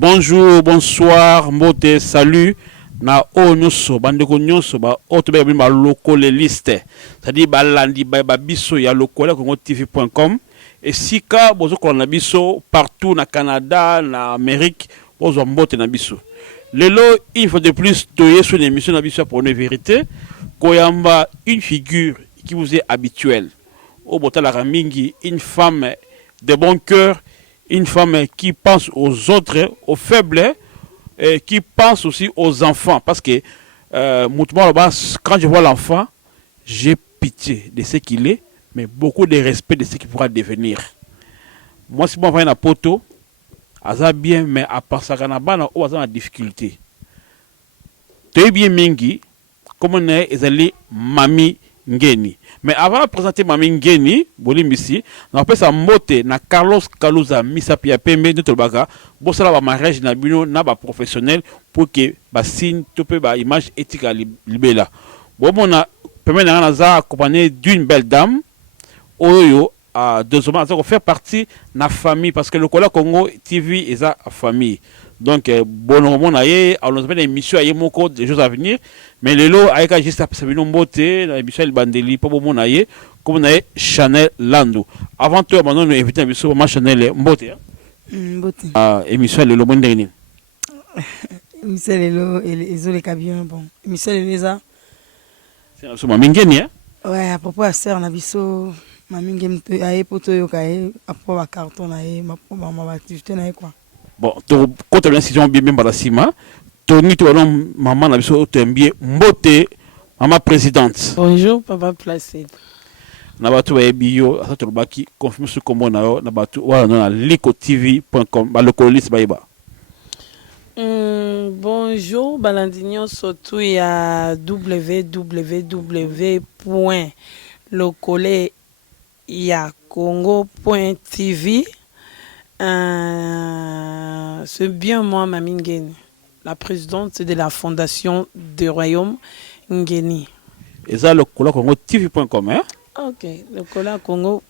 Bonjour, bonsoir, mbote, salut. Na o nyonso bandeko nyonso ba otobe ba lokole liste. C'est-à-dire ba landi ba biso ya lokole kongo tv.com et sika bozo ko na biso partout na Canada, na Amérique, bozo mbote na biso. Lelo une fois de plus toye sur l'émission na biso pour une vérité koyamba une figure qui vous est habituelle. Au botala ramingi une femme de bon cœur, une femme qui pense aux autres, aux faibles, et qui pense aussi aux enfants. Parce que quand je vois l'enfant, j'ai pitié de ce qu'il est, mais beaucoup de respect de ce qu'il pourra devenir. Moi, si je vois un poto, ça bien, mais à part ça, on a une difficulté. Tu bien mingi, comme on est, mami ngeni. Mais avant de présenter Mami Ngeni, Bolimbisi, on appelle ça Mote, na Carlos Kaluza, Misapia Pembe, notre baga, Bossala ba mariage na bino, na ba professionnel, pour que ba signe, tope ba image éthique à libéla. Bon, on a permis de accompagner d'une belle dame, Oyo, à 2 ans, ça fait partie de la famille, parce que le Kola Congo TV est la famille. Donc, bon, on a une émission, il y a des choses à venir. Mais le lot, avec juste après, ça vient beauté, l'émission El Bandeli, pas bon, on a comme on a Chanel Lando. Avant tout, maintenant, nous invitons l'émission Chanel Mbote. Mbote. Émission Le Lomon Dernier. Émission Le Lo, et les cabions, bon. Émission Le Leza. C'est un peu Mingeni, hein? Ouais, à propos de ça, on a vu ça. Ma mingem, aïe, poto, yokaye, à propos de carton, aïe, ma activité, aïe, quoi. Bon, quand tu as une décision bien par la CIMA, Tony, tu as maman, la biso, tu bien Mbote, maman présidente. Bonjour, papa Placide. Nabatu wa bio, asa tulbaki, confirme ce combo na yo, nabatu, wala na likotv.com, ba lokoliste ba iba. Bonjour, Balandignon, surtout il y a www.locoleyacongo.tv. C'est bien moi, Mami Ngeni, la présidente de la fondation du royaume Ngeni. Et ça, le Kola Congo TV.com, hein? Ok, le Kola Congo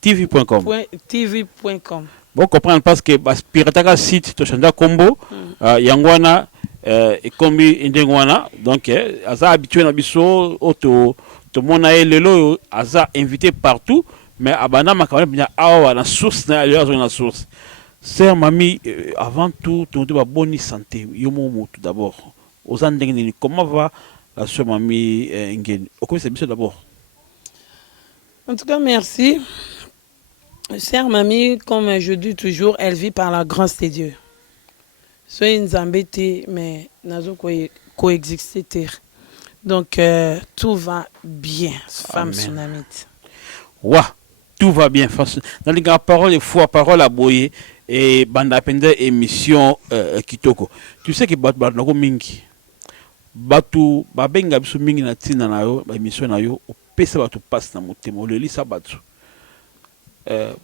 TV.com. TV.com. Bon, comprendre parce que Pirataka site, to chanda combo, Yangwana, et kombi indengwana, donc, Aza habitué na biso, to mona lelo, Aza invité partout, mais Abana Makawale, bien, awa, la source, la source. Sœur Mami, avant tout, tu as bonne santé. Yomo tout d'abord. Aux Andengeni, comment va la sœur Mami Ngeni? Comment c'est bien d'abord? En tout cas, merci. Sœur Mami, comme je dis toujours, elle vit par la grâce de Dieu. Soyez une zambété, mais nous coexister. Donc, tout va bien, femme tsunamite. Ouah, tout va bien. Dans les grandes paroles, parole à boyer. Et banda pende émission kitoko. Tu sais que batu mingi. Batu babenga biso mingi na tina na yo, ba émission na yo, opesa batu passe na motema, olelisa batu.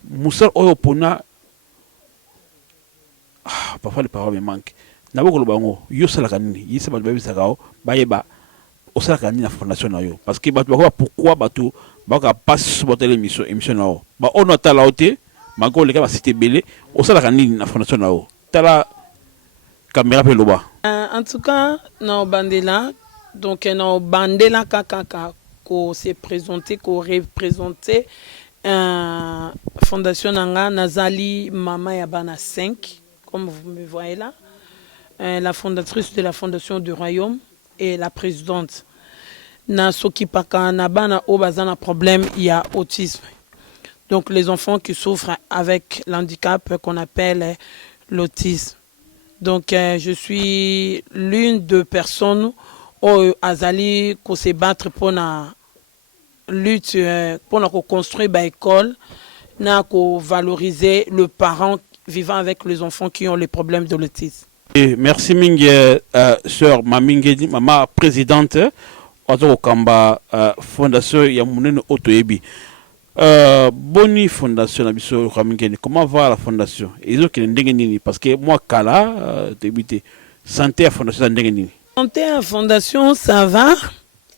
Musal oyo pona parfois les paroles me manquent. Na boko lobango, yo salaka nini? Yisa batu babisa kao, bayeba osalaka nini na fondation na yo. Parce que batu bako pourquoi batu baka passe sur l'émission na yo. Ba ono tala ote Mago les gars cité belé au sala kanini na fondation na o tala caméra pe loba en tout cas no bandela donc no bandela kaka ko se présenter ko représenter fondation nanga nazali mama ya bana 5 comme vous me voyez là, la fondatrice de la fondation du royaume et la présidente na sokipaka na bana o bazana problème il y a autisme. Donc les enfants qui souffrent avec l'handicap qu'on appelle l'autisme. Donc je suis l'une des personnes au Azali qui se battre pour la lutte, pour construire une école, pour valoriser le parent vivant avec les enfants qui ont les problèmes de l'autisme. Merci Mingi, sœur Mamingedi, maman présidente, Ozo Kamba Fondation Yamunene Otoyebi. Boni fondation na biso Ramingeni, comment va la fondation? Ils ont qui ndengeni parce que moi kala débuté santé à fondation ndengeni. Santé à fondation ça va.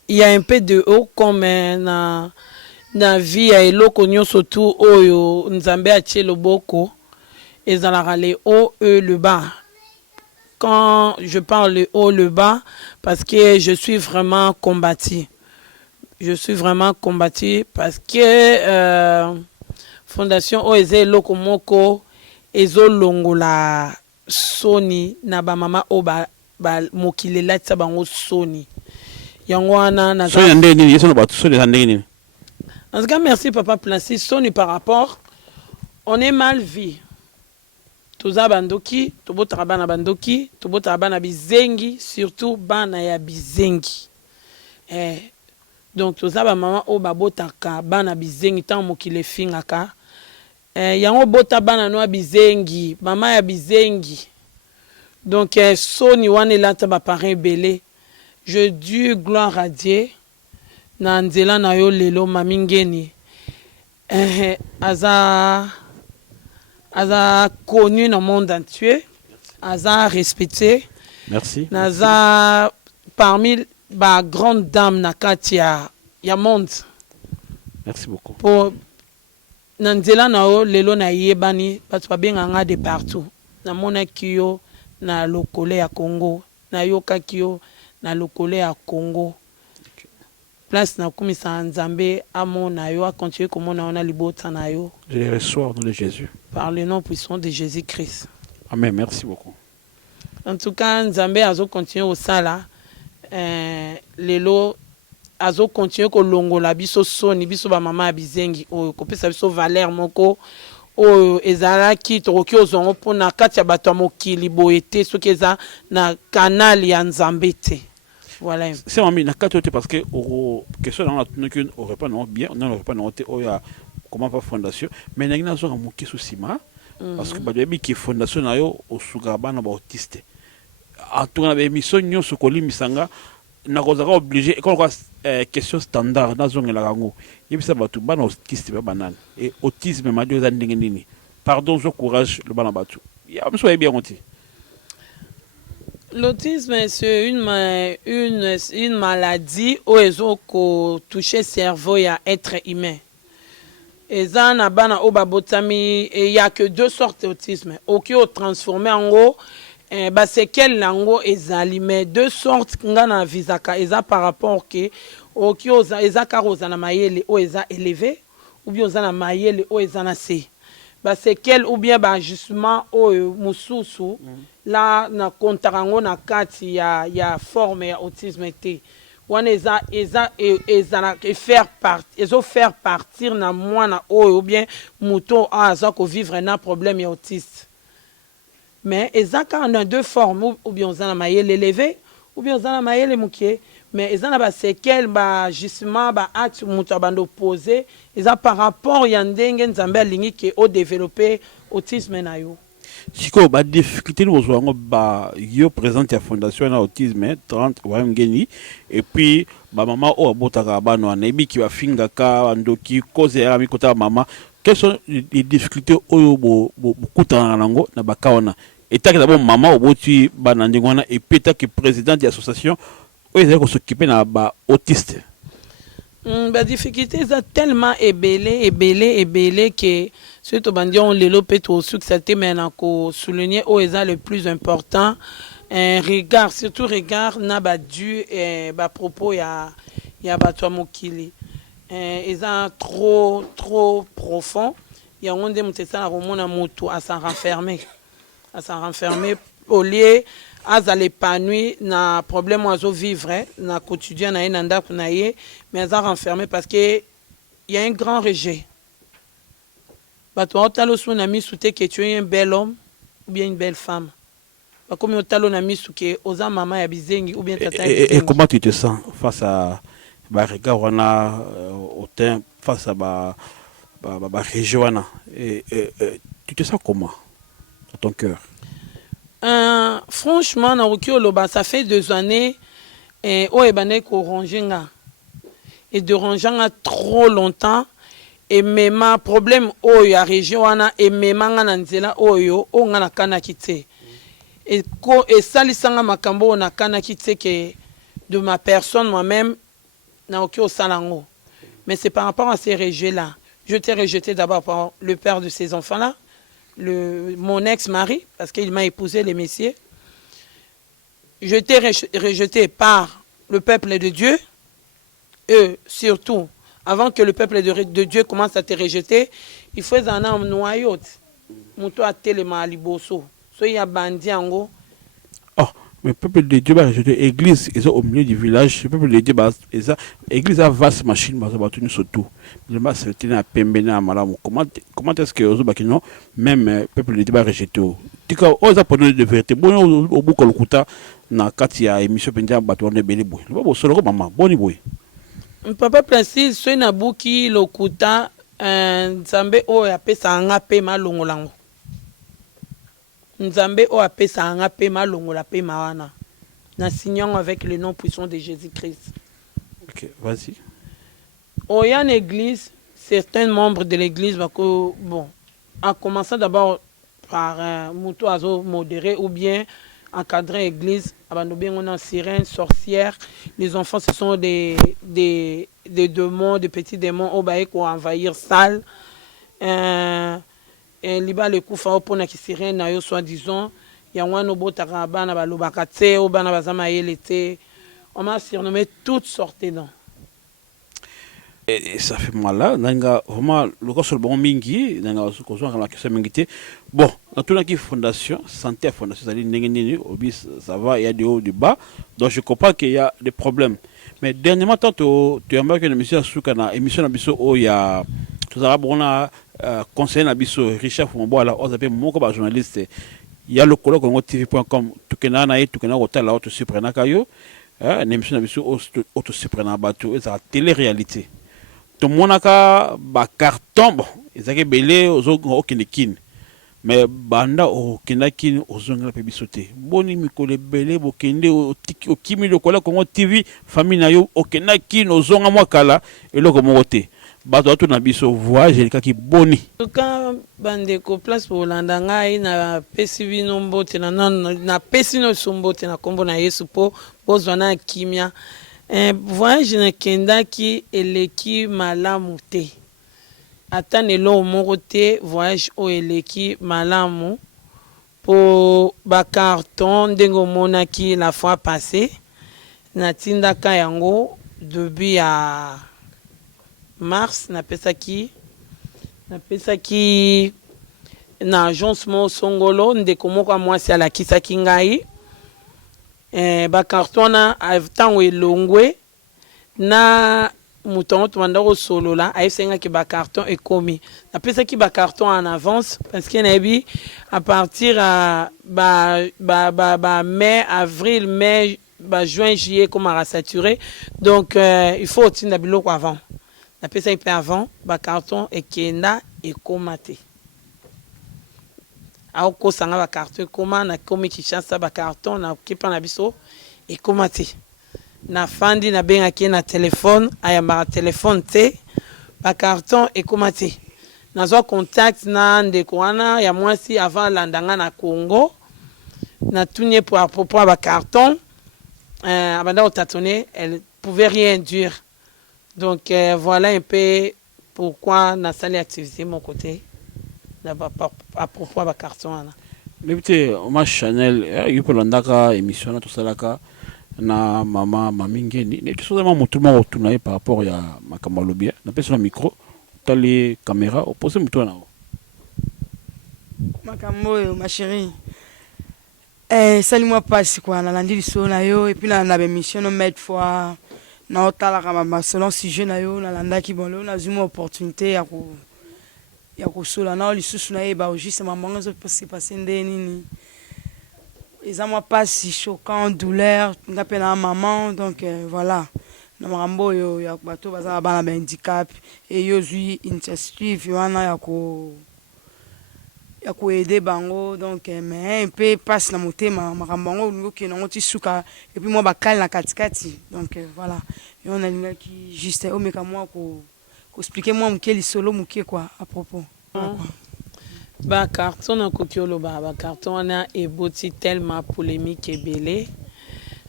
Il y a un peu de haut comme na vie à eloko nyo surtout oyo nzambe atie loboko ezalaka le haut et le bas. Quand je parle le haut, le bas, parce que je suis vraiment combattu. Je suis vraiment combattu parce que Fondation OEZ Lokomoko Ezo Longola Sony na ba mama o ba mokile la tsa bango Sony. Yangwana na Sony ndenge yeso ba Sony ndenge nini. En tout cas, merci Papa Plancy. Sony par rapport, on est mal vu. Toza bandoki, tobota bana bandoki, tobota bana bizengi, surtout bana ya bizengi. Donc toza ba mama o babotaka bana bizengi tant mokile fingaka. Yango bota bana no bizengi, mama ya bizengi. Donc Sony wane lata ba parrain belé. Je dis gloire à Dieu. Na nzela na yo lelo mamingeni. Aza connu dans le monde entier. Aza respecté. Merci. Naza parmi les grandes dames na katia ya monde. Merci beaucoup. Pour nanzela na yo lelo na yebani parce que benganga de partout. Na mona kiyo na lokole ya Congo, na yoka kiyo na lokole ya Congo. Place na kumisa nzambe amona yo a continuer comme on a libota na yo. Je les reçois au nom de Jésus. Par le nom puissant de Jésus-Christ. Amen, merci beaucoup. En tout cas, nzambe azo continuer au sala lelo azo continuer ko longola biso Sony biso ba mama bizengi o ko pesa biso valeur moko o ezalaki tokoki ozongo pona kati ya bato mokili boete soki eza na canal ya nzambe te. Voilà. C'est mamie na kati parce que au question dans la tenu aurait pas non bien on n'aurait pas noté o ya comment pas fondation mais na ngina zo moki susima parce que ba debi ki fondation na yo osuka bana ba autiste en tout cas émission nyonso ko limisanga na kozaka obligé quand quoi question standard na zonga la rango yebisa batu bana autiste ba banane et autisme ma dio za ndenge nini pardon je courage le bana batu ya mso bien onti. L'autisme, c'est une maladie où ils ont touché le cerveau et être humain. Et ça, il n'y a que deux sortes d'autisme. Qui ont transformé en gros, c'est quel langue ils mais deux sortes ngana visaka eza par rapport que qui ont eza karoza na mayele o eza élevé ou bien eza mayele o eza na se. C'est quel ou bien justement au mususu là na kontarango na kati ya forme ya autisme té wana eza faire partir na mwana ou bien muto aza ko vivre na problème ya autiste mais eza ka na deux formes ou bien eza na mayele élevé ou bien eza na mayele mukie mais eza na ba séquelles justement acte muto bando posé eza par rapport ya ndenge nzambe alingi ke o développer autisme na yo. Siko ba difficulté nous avons ba yo présente la fondation na autisme 30 wa ngeni et puis ba maman o abotaka bana na ebi ki ba finga ka ndoki cause ya mi kota mama quelles sont les difficultés oyo bo kutana nango na bakaona eta que d'abord maman oboti bana ndingona et puis eta que président de l'association oyo ezali ko s'occuper na ba autiste. La difficulté est tellement ébélé que surtout on les lopé au succès mais on souligner où est le plus important regard surtout regard n'a pas dû à propos ya batwa mokili ils trop profond il y a on des mutesa na romona moto à s'en renfermer au lieu à l'épanouir na problème oiseau vivre na quotidien na nanda na ye mais à renfermer parce que il y a un grand rejet. Bato otalo sou na misu te que tu es un bel homme ou bien une belle femme. Ba comme otalo na misu ke oza mama ya bizengi ou bien tata ya bizengi. Et comment tu te sens face à ba regard wana autant face à ba région et tu te sens comment dans ton cœur? Franchement na Okioloba ça fait 2 années o ebane ko rongenga et de rongenga trop longtemps et même problème oyo ya région wana et même ngana nzela oyo o ngana kana kité et ko et salisanga makambo na kana kité que de ma personne moi-même na okio salango mais c'est par rapport à ces régions là je t'ai rejeté d'abord par le père de ces enfants là mon ex-mari, parce qu'il m'a épousé, les messieurs. J'étais rejeté par le peuple de Dieu. Et surtout, avant que le peuple de Dieu commence à te rejeter, il faut un homme noyau. Mouto a tellement liboso. So il y a bandi ango. Oh, mais le peuple de Dieu va rejeter l'église, ils sont au milieu du village. Le peuple de Dieu, l'église a vaste machine, va se surtout. Le mas se tient à Pembena à Malamou. Comment est-ce que aux Bakino, même le peuple de Dieu va rejeter? Tu vois, on a parlé de vérité. Bon, au bout de l'écoute, na Katia émission Pendia Batou de Belébou. Le bon solo maman, bon boy. Papa précise, soit na buki lokuta, Nzambe o ya pesa anga pe malongolango. Nzambe o apesa anga pe malongola pe mawana. Na signant avec le nom puissant de Jésus-Christ. Ok, vas-y. Il y a une église, certains membres de l'église, bon, en commençant d'abord par un mouton azo modéré ou bien encadrer l'église, on a sirène, sorcière. Les enfants, ce sont des démons, des petits démons au baïk ou envahir salle. Et liba le coup fa pour na ki sirène na yo soi-disant. Ya wana botaka bana balobaka te ou bana bazama yelete. On m'a surnommé toutes sortes dedans. Et ça fait mal là. Nanga vraiment le cas sur le bon mingi, nanga kozwa la question mingité. Bon, dans toute la fondation, santé fondation, ça dit nengeni obis ça va, il y a des hauts du bas. Donc je comprends qu'il y a des problèmes. Mais dernièrement tant tu as marqué une émission sur kana émission na biso o il y a tout ça bon là conseiller na biso Richard Fumbo là on appelle mon comme journaliste. Il y a le colloque on tv.com tout kena na tout kena hôtel là tout surprenant kayo. Une émission na biso auto surprenant bateau et ça télé-réalité. Tout le monde a un carton, bon, ils ont belé aux autres kin. Mais banda au kinakin aux autres pébisoté. Boni mikole belé bokende au kimi le kola comme TV famille na yo au kinakin aux autres mwakala et le komote. Bato tout na biso voyage el kaki boni. Quand bande ko place pour landanga na pesivi nombo tena na pesino sombo tena kombo na Yesu po bozwana kimia. Voyage na kenda ki eleki malamu te. Ata nelo moko te voyage o eleki malamu po ba carton ndengo monaki la fois passée na tindaka yango début à mars na pesa ki na agence mo songolo ndeko moko mwasi ala kisaki ngai. Ba carton na tango elongwe na mutongo tumandako solo la ayesenga ki ba carton ekomi na pesa ki ba carton en avance parce que nabi à partir à mai avril mai juin juillet comme à saturé donc il faut tinda biloko avant na pesa peu avant ba carton ekenda ekomate ako sanga ba carton koma na komi Kinshasa ba carton na kipa na biso et komate na fandi na benga ki na téléphone ayamba téléphone te ba carton et komate na zo contact na ndeko wana ya mwasi avant landanga na Congo na tunye pour à propos ba carton abanda otatone elle pouvait rien dire donc voilà un peu pourquoi na salle activité mon côté à propos de la carton. L'évité, ma Chanel, il peut l'andaka émission tout ça là na maman mamingeni. Et tout ça vraiment tout le monde retourné par rapport à ma camalobia. Na pèse le micro, t'as les caméras opposées mutuana. Ma camo ma chérie. Salut moi passe quoi na landi liso na yo et puis na émission no mettre fois na otala kama selon sujet na yo na landa ki bon lo na zuma opportunité ya kosola na lisusu na yeba juste maman zo passer ndeni eza moi pas si choquant douleur ngape na maman donc voilà na marambo yo ya bato baza bana handicap et yo zui initiative wana ya ko aider bango donc mais un peu passe na motema marambo ngo ki na ngoti suka et puis moi bakal na katikati donc voilà et on a linga qui juste o meka moi ko expliquer moi mukeli solo mukie quoi à propos ba carton na kokiolo ba carton na eboti tellement polémique et belé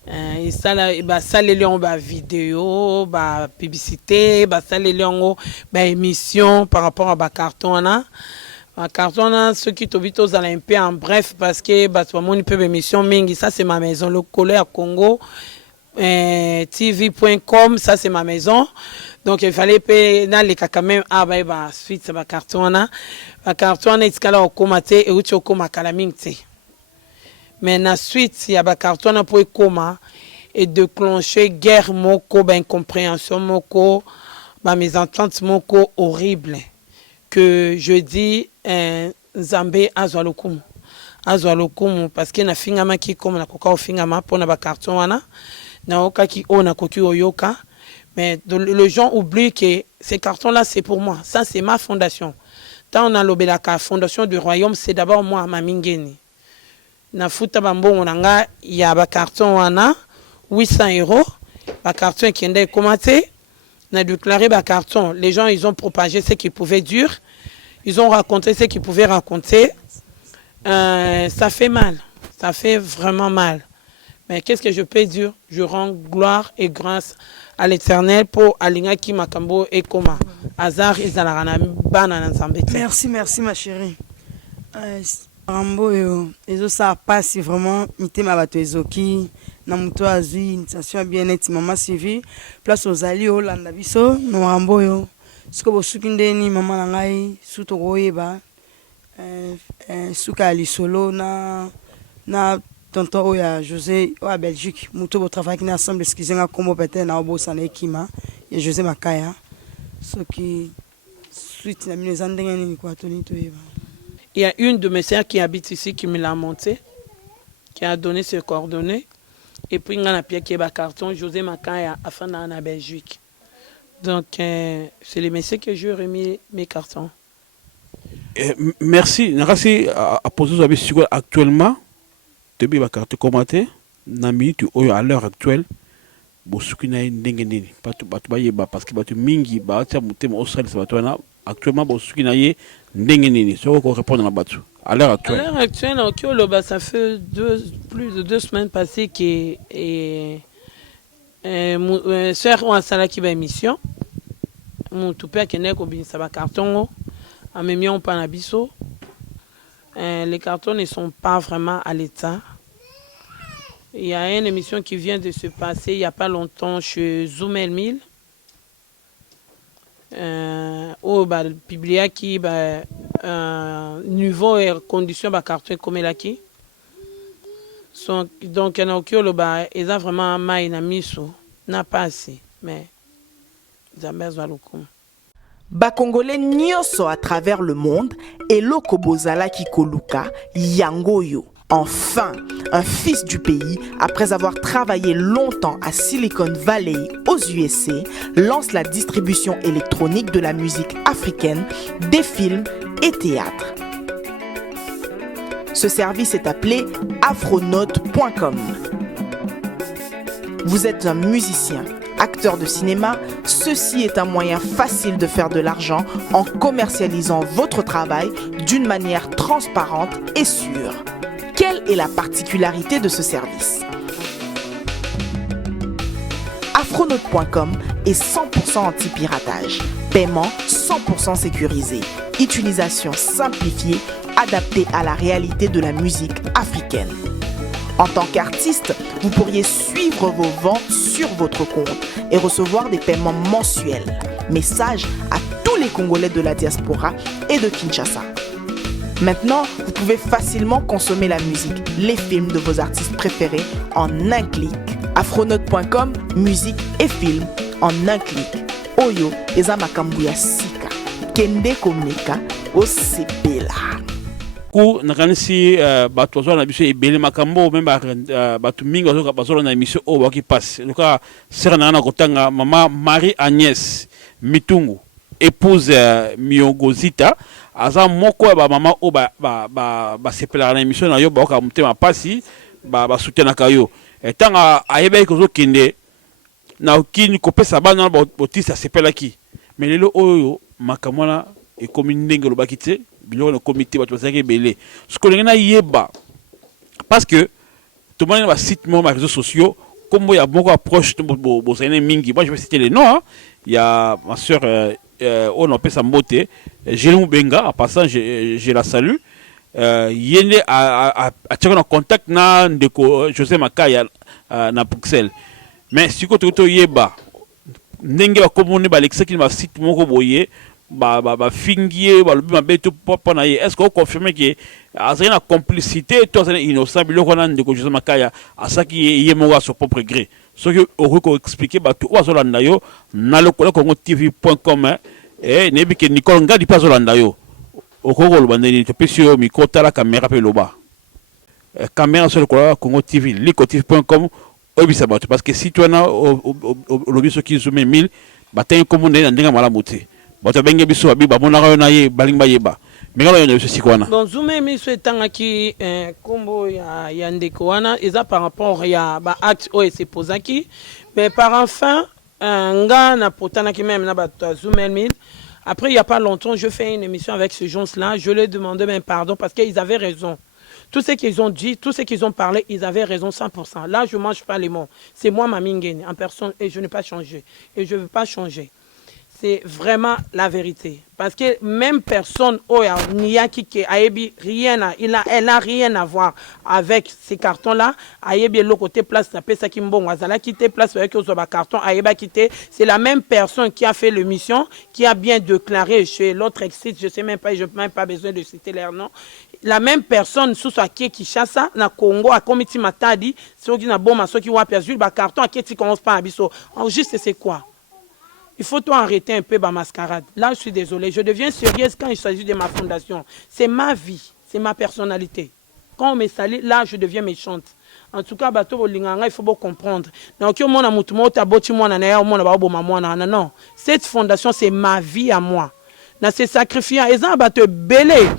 et ça là ba saleli on ba vidéo ba publicité ba saleli on ba émission par rapport à ba carton na Un carton, ceux qui t'habitent aux Olympiens, en bref, parce que mon peu émission Mingi, ça c'est ma maison. Le collet à Congo, TV.com, ça c'est ma maison. Donc il fallait payer dans les quand même suite ça va carton là. Un carton est escala au comate et au chokoma calamité. Mais la suite, il y a un carton pour coma et déclencher guerre moko, incompréhension moko, mésentente moko horrible. Que je dis Zambé azwalukumu parce que na fingama ki comme na koka fingama pour na ba carton wana na oka ki ona koki oyoka mais les gens oublient que ces cartons là c'est pour moi, ça c'est ma fondation. Tant on a l'obelaka fondation du royaume, c'est d'abord moi mamingeni na futa bambongo nanga ya ba carton wana 800 €, ba carton qui ndé commenté. On a déclaré le carton. Les gens, ils ont propagé ce qu'ils pouvaient dire. Ils ont raconté ce qu'ils pouvaient raconter. Ça fait mal. Ça fait vraiment mal. Mais qu'est-ce que je peux dire? Je rends gloire et grâce à l'Éternel pour Alinga qui Makambo et Koma. Hazard et Zalarana Banana Zambete. Merci, merci ma chérie. Rambo, et ça passe vraiment. Mité ma bateau ezoki. Na muto azui initiation bien-être maman suivi place aux alliés Hollande biso no Rambo yo siko bosuki ndeni mama na ngai suto koyeba suka lisolo na tonton oya José o Belgique muto bo travail qui ensemble excusez nga kombo peut-être na obosa na ekima ya José Makaya soki suite na mine zandenge ni kwa toni toyeba. Il y a une de mes sœurs qui habite ici qui me l'a monté, qui a donné ses coordonnées. Et puis, il y a un pied qui est un carton, José Makaya, afin d'aller en Belgique. Donc, c'est les messieurs que j'ai remis mes cartons. Merci. Merci à poser la question actuellement. Tu as carte commenté. À l'heure actuelle, parce que tu mingi actuellement répondre à l'heure actuelle. À l'heure actuelle, ça fait plus de 2 semaines passées que sœur ou sala qui va émission mon tout père qui n'est qu'au bin ça va carton en même temps pas nabiso les cartons ne sont pas vraiment à l'état. Il y a une émission qui vient de se passer il y a pas longtemps chez Zoom Elmil au publié qui niveau et conditions ba carton comme là qui donc il y a ils ont vraiment mal na miso n'a pas assez mais Bakongolais nyoso à travers le monde et Lokobozala Kikoluka Yangoyo. Enfin, un fils du pays, après avoir travaillé longtemps à Silicon Valley aux USA, lance la distribution électronique de la musique africaine, des films et théâtres. Ce service est appelé afronote.com. Vous êtes un musicien, acteur de cinéma, ceci est un moyen facile de faire de l'argent en commercialisant votre travail d'une manière transparente et sûre. Quelle est la particularité de ce service? Afronote.com est 100% anti-piratage, paiement 100% sécurisé, utilisation simplifiée, adaptée à la réalité de la musique africaine. En tant qu'artiste, vous pourriez suivre vos ventes sur votre compte et recevoir des paiements mensuels. Message à tous les Congolais de la diaspora et de Kinshasa. Maintenant, vous pouvez facilement consommer la musique, les films de vos artistes préférés en un clic. Afronote.com, musique et films en un clic. Oyo, eza makambuya sika. Kende komeka, osepela. Nakanisi bato na biso ebele makambo même bato mingi bazo na émission o ba ki passe loka sera na kotanga mama Marie Agnès Mitungu épouse Miongozita aza moko ba mama o ba sepela na émission na yo ba ka mutema pasi ba soutenaka yo etanga ayeba ko zo kende na okini kopesa bana botisa sepela ki mais lelo oyo makamona e komi ndenge lo bakite biloko na comité bato bazaki belé ce que ngena yeba parce que tout le monde va site moi réseaux sociaux comme il y a beaucoup approche bo mingi moi je vais citer les noms il y a ma sœur on appelle ça mbote. J'ai Benga, en passant, je la salue. Yende a tiré en contact na ndeko José Makaya na Bruxelles. Mais si tu as yeba, ndenge ba komone ba lexe qui va site moko boye ba fingier ba lobi mabeto papa na ye. Est-ce que vous confirmez que azali na complicité to azali innocent biloko na ndeko José Makaya asaki ye moko à son propre gré. Ce que on expliquer ba to azolanda yo na lokola Congo TV.com et nebi ke Nicole Ngadi pas azolanda yo. Okoko lo bandeni to pesio micro la caméra pe loba. Caméra sur le Congo TV, licotv.com. Parce que si tu as au lobby ce qui zoome 1000, bataille comme on est dans des malamuté. Bata benga biso abi ba mona rayo na ye balingba yeba. Mais là il y a ceci quoi na. Donc zoome 1000 so tanga ki combo ya ndeko wana eza par rapport ya ba acte o se posaki mais par enfin nga na potana ki même na ba zoome 1000. Après il y a pas longtemps je fais une émission avec ce gens là, je leur demandais même pardon parce qu'ils avaient raison. Tout ce qu'ils ont dit, tout ce qu'ils ont parlé, ils avaient raison 100%. Là, je ne mange pas les mots. C'est moi, Mamingene, en personne, et je n'ai pas changé. Et je ne veux pas changer. C'est vraiment la vérité. Parce que même personne, elle n'a rien à voir avec ces cartons-là. Le côté place, c'est la même personne qui a fait l'émission, qui a bien déclaré chez l'autre site, je ne sais même pas, je n'ai même pas besoin de citer leur nom. La même personne sous sa qui Kinshasa na Congo a commis matadi ceux qui na bomba ceux qui ont perdu le carton à qui commence pas à biso. Juste c'est quoi? Il faut toi arrêter un peu ma mascarade. Là je suis désolé, je deviens sérieuse quand il s'agit de ma fondation. C'est ma vie, c'est ma personnalité. Quand on me salue, là je deviens méchante. En tout cas, il faut bien comprendre. Donc, non, cette fondation c'est ma vie à moi. Na se sacrifier ezan ba te belé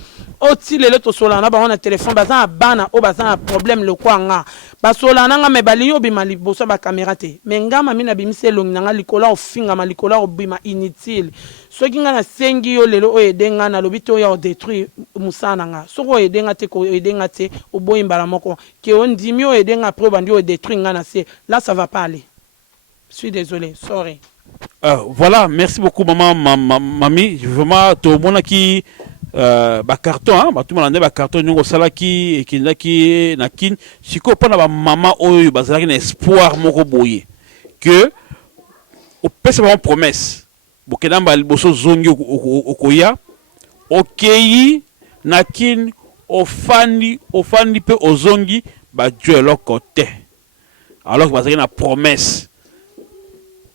oti lelo to solana ba on a téléphone bazan bana o bazan problème le kwanga ba solana nga me balinyo bima liboso ba caméra te mais ngama mina bimise longi nga likola ofinga ma likola obima inutile so kinga na sengi yo lelo o edenga na lobito ya o détruire musana nga so ko edenga te ko edenga te o boyimbala moko ke on dimi o edenga après bandi o détruire nga na se là ça va pas aller. Je suis désolé, sorry. Voilà, merci beaucoup maman, mamie. Vraiment, tout le monde qui carton, hein, tout le monde a carton, nous sala qui nakin. Si qu'on prend la maman oyo, bazalaki na espoir moko boye que au pèse vraiment promesse. Bokenamba boso zongi okoya, okeyi nakin ofandi pe ozongi ba Dieu leur côté. Alors que bazalaki na promesse.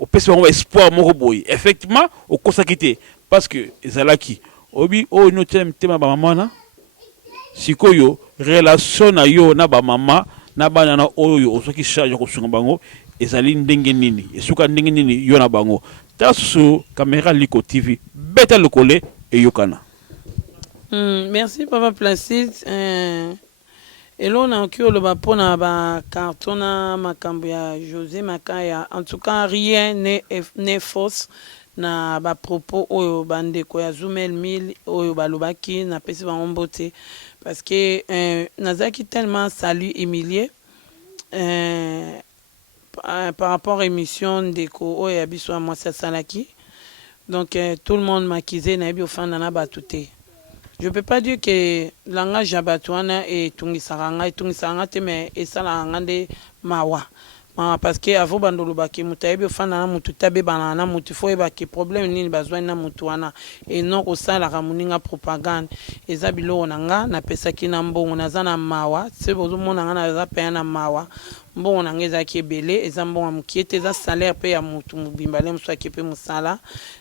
Au pèse espoir moko boye effectivement au consacré parce que ezalaki obi o no tema ba mama na sikoyo relation na yo na ba mama na bana na oyo osoki charge ko sunga bango ezali ndenge nini esuka ndenge nini yo na bango tasu caméra Liko TV beta le coller et yokana. Merci papa Placide. Et là, on a le bapona ba cartona makambo ya José Makaya. En tout cas, rien n'est fausse na ba propos oyo bande ko ya Zoomel 1000 oyo balobaki na pesi ba mbote parce que nazaki tellement salut humilié par rapport à émission ndeko oyo ya biso moi ça salaki. Donc tout le monde m'accusait na bi ofanda na batute. Je ne peux pas dire que langage jabatouana et tungisaranga te mais et ça la ngande mawa. Parce que avant bandolo baki mutayebi ofana na mutu tabe banana mutu fo eba ki problème nini bazwa na mutuana et non ko ça la ramuninga propagande ezabilo onanga na pesa kina mbongo nazana mawa c'est bozo monanga na za pe na mawa mbongo nanga ezaki ebele ezambonga mukiete eza salaire pe ya mutu mubimbale musaki pe musala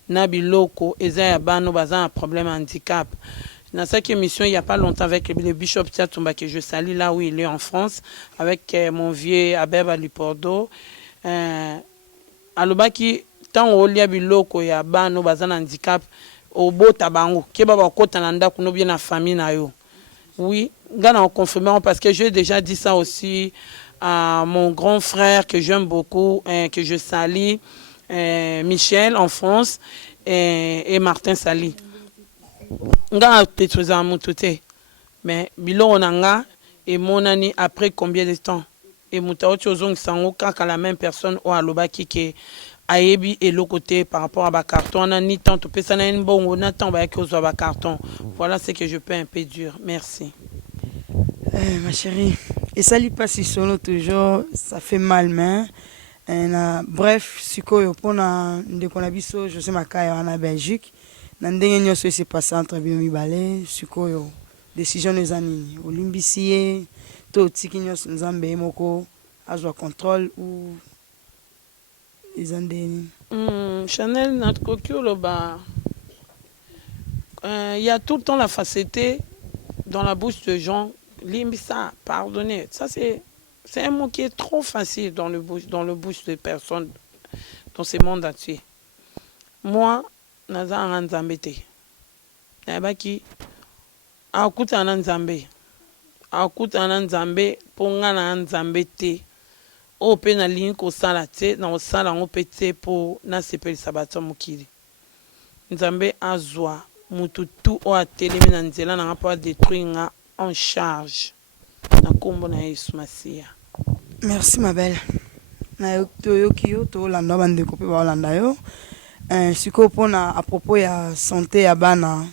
na biloko eza ya bano bazana problème handicap. Dans cette émission, il n'y a pas longtemps, avec le bishop Tiatumba, que je salue là où il est en France, avec mon vieux Abeb Alipordo. Alobaki, tant au lieu biloko ya bano bazan handicap, au beau tabango, qui va au côté nanda kuno bien la famille na yo. Oui, gana en confirmant parce que j'ai déjà dit ça aussi à mon grand frère que j'aime beaucoup, que je salue, Michel en France et Martin Sali. Nga petrouza mutute mais bilo onanga et mon ami après combien de temps et mutao chozong sango kaka la même personne au alobaki que ayebi et le côté par rapport à ma carton on a ni tant to pesa na bon on attend ba que soit ba carton. Voilà ce que je peux un peu dire. Merci. Ma chérie, et ça lui passe solo toujours, ça fait mal mais bref, sikoyo pona ndeko na biso José Makaya en Belgique. Na ndenge nyonso se passé entre bino mibale sikoyo décision les nini olimbisi to tiki nyonso nzambe moko azwa contrôle ou Chanel, notre coquille, il y a tout le temps la facilité dans la bouche de gens. Limbisa, pardonnez. Ça, c'est un mot qui est trop facile dans le bouche de personnes dans ce monde entier. Moi, naza nzambete. Nabaki, akuta nzambe. Akuta nzambe, ponga na nzambete. O pe na ligne ko sala te na o sala ngo pete po na sepeli sabato mukili nzambe azwa mututu o atelemi na nzela na pa détruire nga en charge na kombo na Yesu Masia. Merci ma belle na yoki yo to landa bande ko pe ba landa yo siko pona à propos ya santé ya bana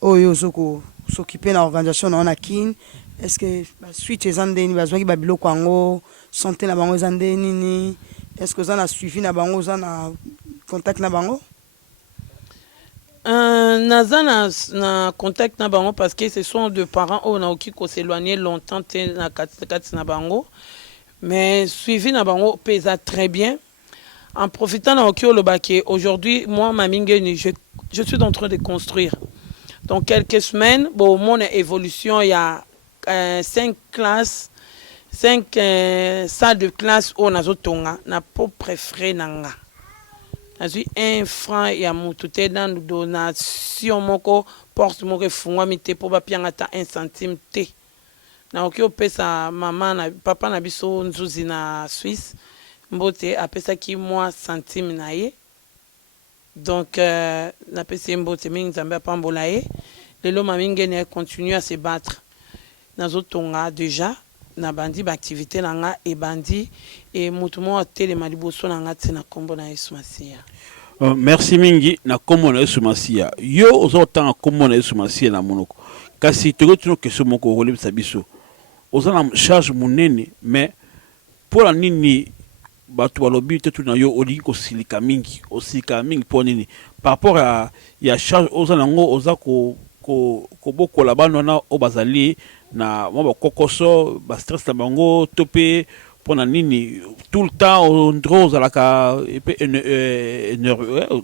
oyo zoko s'occuper na organisation na kin. Est-ce que suite aux andeni bazwa ki babilo kwango santé na bango zandeni ni est-ce que ça a suivi na bango ça na contact na bango na contact na bango parce que ce sont deux parents on a qui s'éloigner longtemps na kati na bango mais suivi na bango pesa très bien en profitant na okio le baké aujourd'hui moi ma mingeni je suis en train de construire dans quelques semaines bon mon évolution il y a 5 classes, 5 salles de classe où on a zotonga na po préféré nanga. Nazi un franc ya mutute dans donation moko porte moko fungwa mite po ba piangata 1 centime te. Na okio pesa maman na papa na biso nzuzi na Suisse mbote apesa ki moi centime na ye. Donc na pesa mbote mingi nzambe apambola ye. Lelo mamingene continue à se battre. Nazotonga déjà na bandi ba activité nanga et bandi et mutumo telema liboso nanga tina kombo na Yesu Masia. Merci mingi na kombo na Yesu Masia. Yo ozotanga kombo na Yesu Masia na monoko. Kasi tokotino question moko kolebisa biso. Ozana charge munene mais pour la nini batu balobi te na yo olingi ko silika mingi pour nini par rapport à ya charge ozana ngo ozako ko boko la bano na obazali na mwa kokoso ba stress na bango topé pona nini tout le temps on drose à la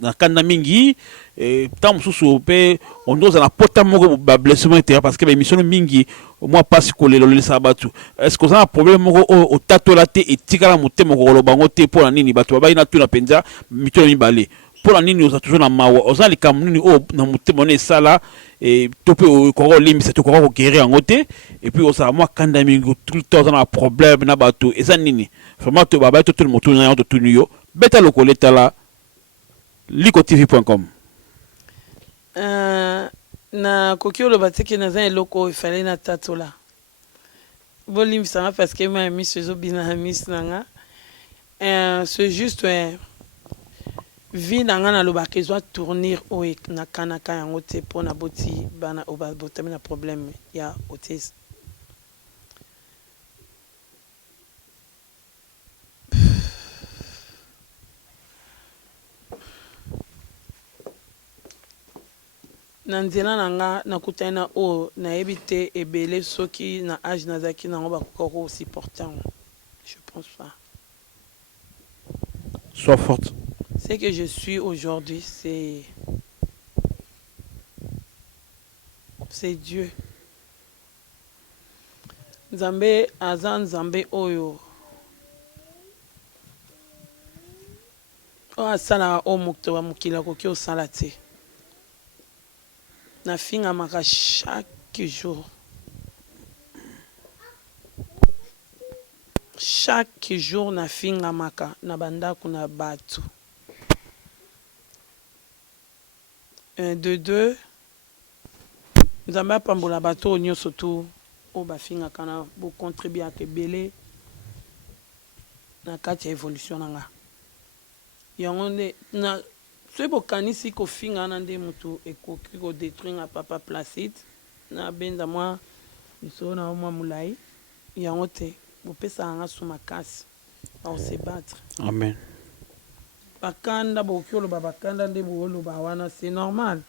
na kanda mingi et tant mususu pe on drose na pota moko ba blessement intérieur parce que ba émission mingi moi pas ko le sabatu est-ce que ça un problème moko au tatola te etikala motema ko lo bango te pona nini batu ba ina tuna penza mitolo mibale pour la nini oza toujours na mawa oza li kamuni o na motema ne sala et topé ko limbi c'est ko guérir en côté et puis oza moi kanda mingi tout le temps na problème na bato eza nini vraiment to baba to tout le monde na to tuniyo beta lokoleta la likotv.com na kokio lo batiki na zan eloko il fallait na tatola bolim ça parce que ma mis zo bina mis nanga c'est juste vie nanga na lo bakezwa tournir o na kanaka yango te pona boti bana o ba botami na problème ya autisme Nanzela nanga nakutana o na ebité ebele soki na âge nazaki nango bakoka aussi portant. Je pense pas. Sois forte. Ce que je suis aujourd'hui, c'est Dieu. Nzambe azan nzambe oyo. O asala o mukto wa mukila koki o salate. Na finga maka chaque jour. Chaque jour na finga maka na banda kuna batu. 1, 2, 2. Nzambe pambola bato onyo surtout o ba finga kana bo contribuer à que belé na kati évolution nga. yango nde na soki bokanisi kofinga na nde moto ekoki kodétruire na papa Placide na benda mwa misolo na mwa molai yango te bopesaka nga su makasi se battre. Amen. Bakanda bokoki oloba bakanda nde booloba wana c'est normal.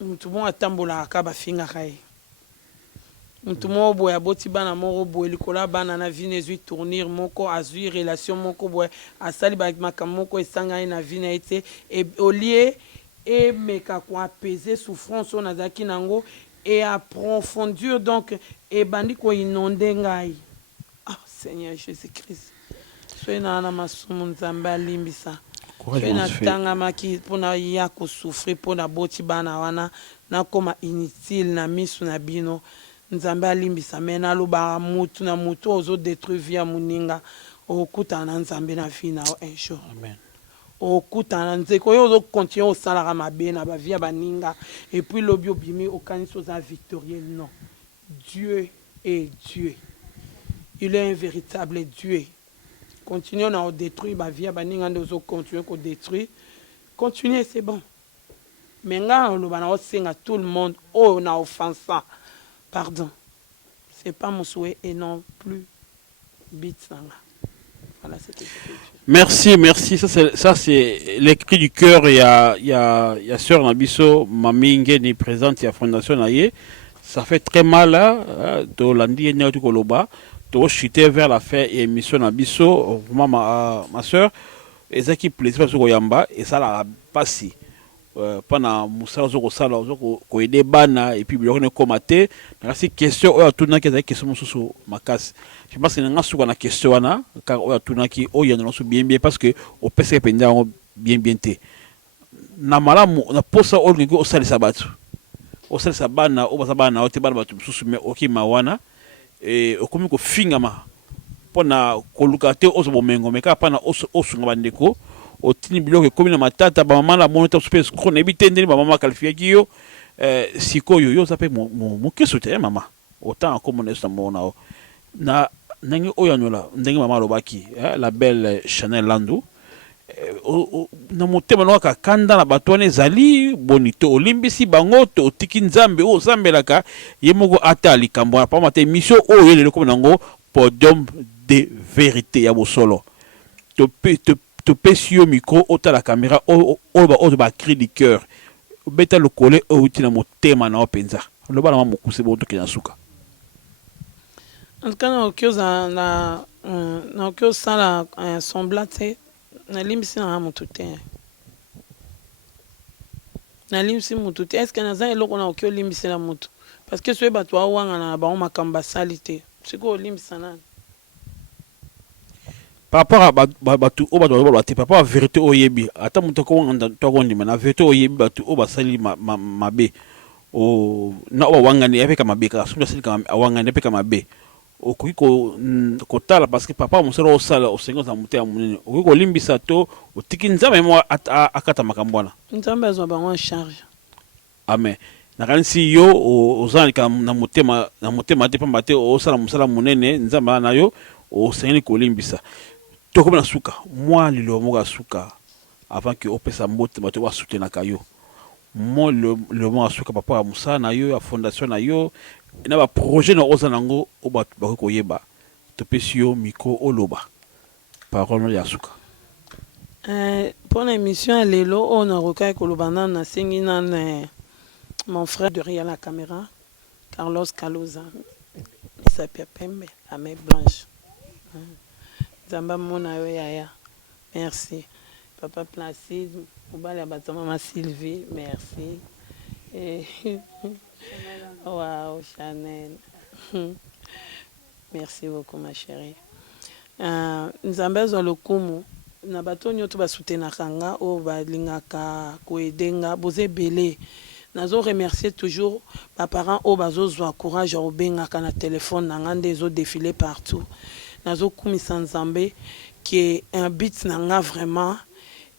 Mutu mo atambolaka ka bafingaka ye. Mutu mo boye aboti bana moko boye likola bana na vie nezwi tournir moko azwi relation moko boye asali makambo moko esanga ye na vie na ye te olie emeka koapaiser souffrance oyo nazalaki nango et approfondir donc ebandi koinonde ngai. Ah Seigneur Jésus-Christ, soki na masumu Nzambe alimbisa soki natangamaki mpona ya kosouffrir mpona boti bana wana nakoma inutile na misu na bino Nzambe alimbisa me nalobaka mutu na mutu ozodétruire vie ya moninga okutana na Nzambe na vie na un jour. Amen. Okutana na nzeko oyo ozokontinue osalaka mabe na bavie ya baninga et puis lobi obimi okanisi oza victorieux. Non, Dieu est Dieu, il est un véritable Dieu. Continuez à détruire ma vie, à continuer à détruire. Continuez, c'est bon. Mais là, on a tout le monde, oh, on a offensé. Pardon. C'est pas mon souhait et non plus. Voilà, c'était ce que je... Merci, merci. Ça, c'est l'écrit du cœur. Il y a Sœur Nabiso, Mamingé, ni présente, il y a Fondation Naye. Ça fait très mal, hein, de l'andi et de Koloba. To chuter vers la fin et émission na biso vraiment ma soeur et ça qui plaisir parce que yamba et ça la passi pendant musala zo ko sala zo ko aider bana et puis biloko ne komaté na si question o atuna ki za question mususu makasi je pense que nga suka na question wana car o atuna ki o yana no bien bien parce que au pese penda bien te na malamu na posa o ngi o sala sabatu o sala sabana o basabana o te bana batu mususu me okima wana et okomi ko fingama pona koluka te oso bomengo meka pana osunga bandeko otini biloko ekomi na matata ba mama la moneta super ko na bitende ba mama qualifié kiyo sikoyo yo zape mo keso te mama autant comme on est mona na nangi oyanola ndenge mama lobaki la belle Chanel Landou na motema no kanda na batone zali bonito olimbisi bango to otiki Nzambe o zambelaka yemoko ata likambo pa mate mission o yele ko nango podium de vérité ya bosolo to pesio micro ota la caméra o ba cri du cœur beta le coller o utina motema na openza lo bana mokuse bo to kina suka en tout cas na okyo sala semblate na limisi na mutu te na limisi mutu te est-ce que na za eloko na okyo limisi na mutu parce que soye bato awanga na ba makamba salite siko limisa na par rapport à batu o bato par rapport à vérité oyebi ata mutu ko wanga to ko ndima na vérité oyebi batu o basali mabe o na o wanga ni epeka mabe ka sula sali ka wanga ni epeka mabe okoki kotala parce que papa mosala osala osengo za mutu ya munene okoki kolimbisa to otiki Nzambe mo akata makambo wana Nzambe azwa bango en charge. Amen. Nakanisi yo ozalika na motema te pamba te osala mosala munene Nzambe na yo osengi kolimbisa to na suka moi lilo moka suka avant que opesa mbote bato ba soutenaka yo moi le moka suka papa musala na yo ya fondation na yo na ba projet na oza nango o ba ko yeba to pesio micro oloba parole ya suka pour l'émission lelo on a recueilli kolobana na singi na mon frère derrière la caméra Carlos Caloza il s'appelle Pembe la main blanche Zamba mona yo yaya merci papa Placide obala bato mama Sylvie merci et wow, Chanel. Merci beaucoup, ma chérie. Nzambe zo lokumu na bato nyoto ba soutenaka nga o ba lingaka ko edenga boze belé. Nazo remercier toujours ba parents o bazo zwa courage o bengaka na téléphone na nga ndezo défiler partout. Nazo kumisa Nzambe qui est un but na nga vraiment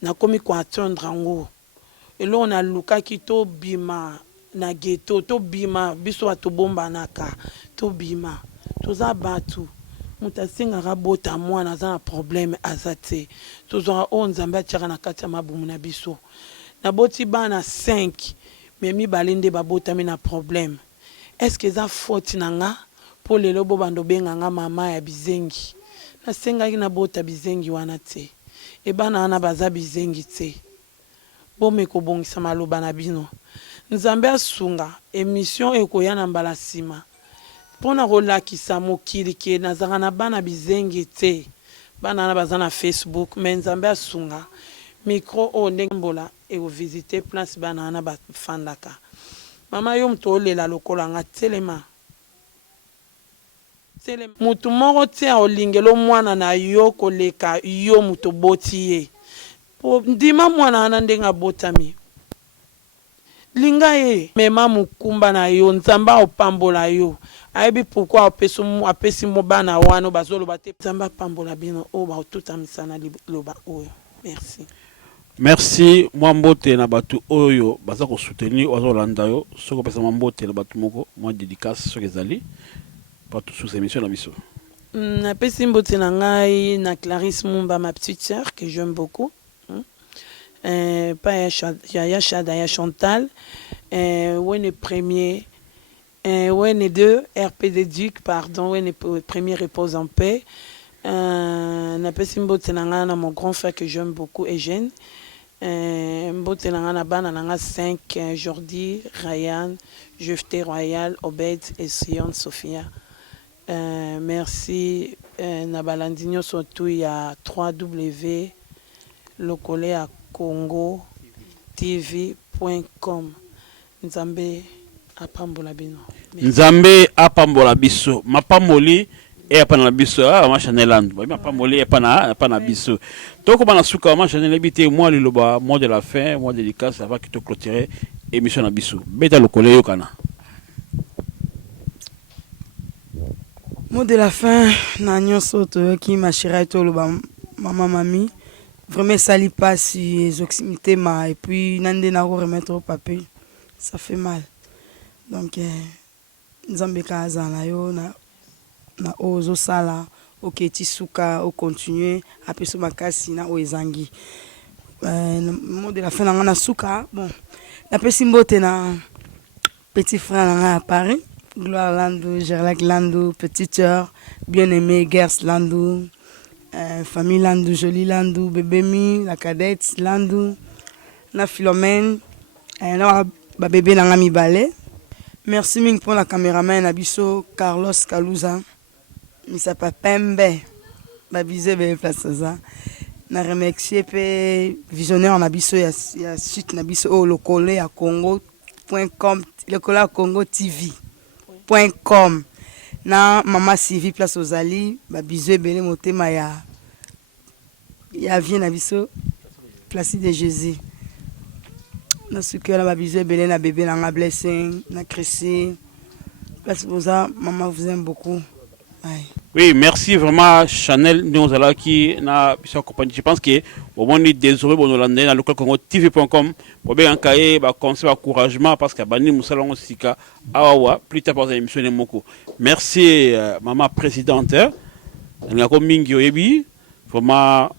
na komi ko attendre ngo. Et là on a luka ki to bima na ghetto to bima biso to bomba naka to bima to za batu moto asengaka bota mwana aza na problème aza te tozwaka oyo nzambe atiaka na kati ya mabumu na biso naboti bana 5 me mibale nde babotami na problème estce eza faute na nga mpo lelo bo bando benga nga mama ya bizengi nasengaki nabota bizengi wana te ebana wana baza bizengi te bome kobongisa maloba na bino nzambe asunga émission ekoya na mbala nsima mpona kolakisa mokili ke nazaka na bana bizengi te bana wana baza na Facebook me nzambe asunga micro oyo ndenge mbola ekovisite place bana wana bafandaka mama yo moto olela lokola nga telema mutu moko tia olingelo mwana na yo koleka yo mutu boti ye po ndima mwana wana ndenge abotami linga ye mema mukumba na yo nzamba opambola yo ayebi pourquoi apesi mo bana wana bazoloba te nzamba pambola bino oyo baotutamisana na liloba oyo merci. Merci moi mbote na batu oyo baza ko soutenir ozolanda yo soko pesa mbote na batu moko moi dédicace soki ezali partout sous émission la biso. Na pesi mbote na ngai na Clarisse Mumba ma petite sœur que j'aime beaucoup. Pas ya Chada ya Chantal ouais premier ouais deux RPD Duc pardon ouais premier repose en paix. Na pesi mbote na ngai na mon grand frère que j'aime beaucoup Eugène. Mbote na ngai na bana na ngai 5 Jordi, Ryan, Jefté Royal, Obed et Sion Sophia. Merci na balandinyo surtout ya 3W lokole à Congo TV.com Nzambe apambola bino. Nzambe apambola biso mapamoli e pa na biso ma Chanel and ba mapamoli e pa na biso toko bana suka ma Chanel ebité moi liloba mot de la fin moi dédicace avant que to clôturer émission na biso beta lokole yo kana. Mot de la fin, Nanyo Soto qui m'a chérie tout le maman mamie. Vraiment sali pas si les oxymité ma et puis nande na remettre au papier. Ça fait mal. Donc Nzambe kaza na yo na ozo sala oketi suka au continuer après so makasi na oezangi. Mot de la fin na suka bon. La pesimbote na petit frère na à Paris. Gloire Landou, Gerlac Landou, petite sœur, bien-aimée, Gers Landou, famille Landou, Jolie Landou, bébé Mi, la cadette Landou, na Philomène, na bébé Nangami Balé. Merci Ming pour la caméraman Abisso, Carlos Kalouza, Misa Papembe, Babizé Bébé Plazaza. Na remercier pe visionnaire en Abisso, il y a suite Nabisso au locale à Congo.com, locale à Congo TV. .com na mama Sylvie place aux Ali ba biso ebele motema ya vie na biso place de Jésus na suka na ba biso ebele na bébé na nga blessing na Chrissy place boza maman vous aime beaucoup. Aïe. Oui, merci vraiment Chanel nous ala qui na biso compagnie. Je pense que au moins ni désolé bon Hollandais na local Congo TV.com pour bien encailler ba conseil encouragement parce que bani musalongo sika awa plus tard pour émission moko. Merci maman présidente. Ngako mingi oyebi vraiment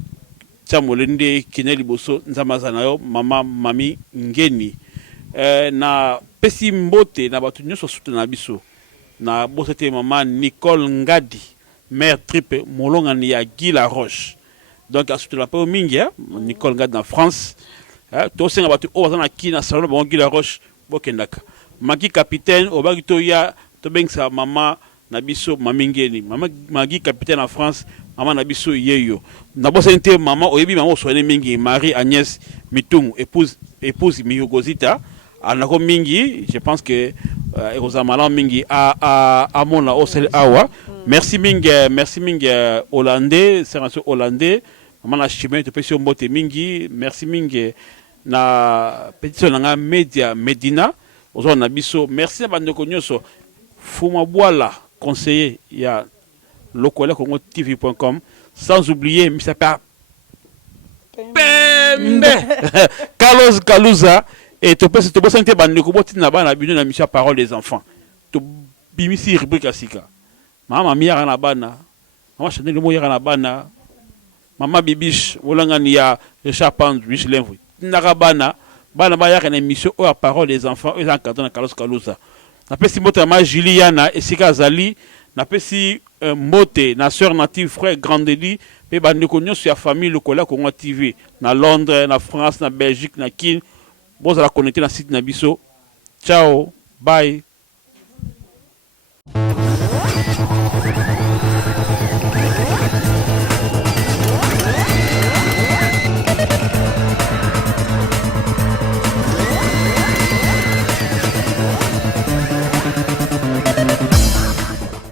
chamolende kineli boso nzamazana yo mama mami ngeni na pesi mbote na batu nyoso soutenir biso. Na bosete maman Nicole Ngadi mère tripe molonga ni ya Guy La Roche donc à soutenir la peu mingi Nicole Ngadi na France to senga batu o na ki na salon bon Guy La Roche bokendaka maki capitaine o bagi to ya to bengsa mama na biso mamingeni mama magi capitaine en France mama na biso yeyo na bosente mama oyebi mama soine mingi Marie Agnès Mitung épouse Miyogozita anako mingi je pense que Rosamala mingi a mon la osel awa merci mingi hollandais c'est un hollandais maman la chimé de pesio mbote mingi merci mingi na petite nanga media Medina ozo na biso merci bandeko nyoso Fuma Boala conseiller ya lokole Congo TV.com sans oublier Mr. Pembe Carlos Kalouza. Et tu peux sentir que tu as une mission parole des enfants. Tu bimisi rubrique asika. Maman mia na bana. Maman Chanel moyera na bana. Maman Bibiche wolangani ya Richard Pandu Michelin. Narabana bana ba ya une émission à parole des enfants eux encadré na Carlos Kalouza. Na pesi mota ma Juliana esika zali na pesi mbote na sœur native frère Grandeli pe bandeko nyonso ya famille lokola Congo TV na Londres na France na Belgique na Kin bozala connecté na site na biso. Ciao, bye.